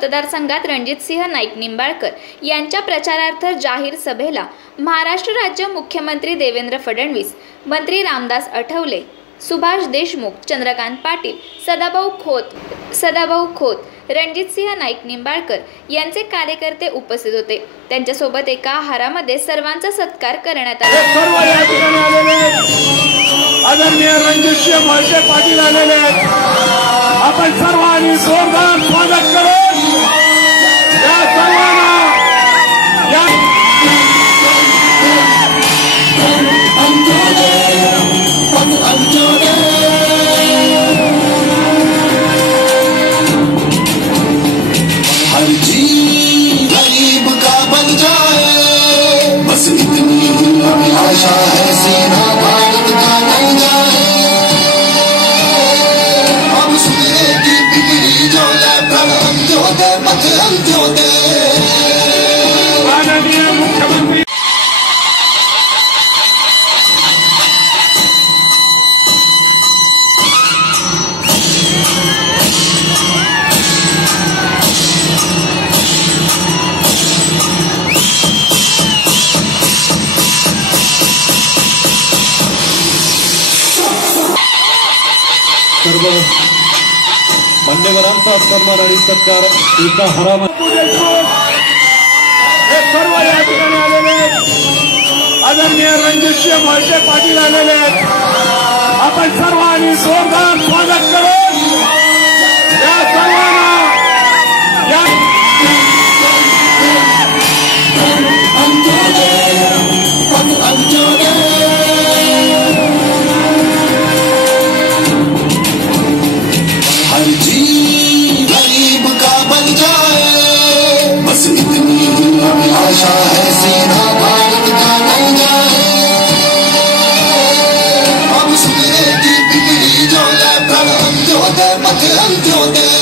मतदारसंघात रणजितसिंह नाईक निंबाळकर यांच्या प्रचारार्थ जाहीर सभेला महाराष्ट्र राज्य मुख्यमंत्री देवेंद्र फडणवीस, मंत्री रामदास आठवले, सुभाष देशमुख, चंद्रकांत पाटील, सदाभाऊ खोत, रणजितसिंह नाईक निंबाळकर यांचे कार्यकर्ते उपस्थित होते। त्यांच्यासोबत एका आहारामध्ये सर्वांचा सत्कार करण्यात आला। आदरणीय रणजितसिंह मोहिते पाटील आलेले आहेत। आपण सर्वांनी जोरदार स्वागत करू। या सर्वांना हर जी गरीब का बन जाए, बस इतनी ही आशा है, सेना भारत का बन जाए। हम सूर्य की बिगड़ी जो है, प्रण अंत्योदय पथ अंत्योदय। माननीय मुख्यमंत्री सर्व मान्यवरांचा सन्मान आणि सत्कार एका हरामध्ये हे सर्व या ठिकाणी आलेले आहेत। आदरणीय रणजितसिंह मोहिते पाटील आलेले आहेत। आपण सर्वांनी जोरदार स्वागत करू। या सर्वांना हर जी गरीब का बन जाए, बस इतनी ही आशा है, सेना भारत का बन जाए। हम सूर्य की बिगड़ी जो है, प्रण अंत्योदय पथ अंत्योदय।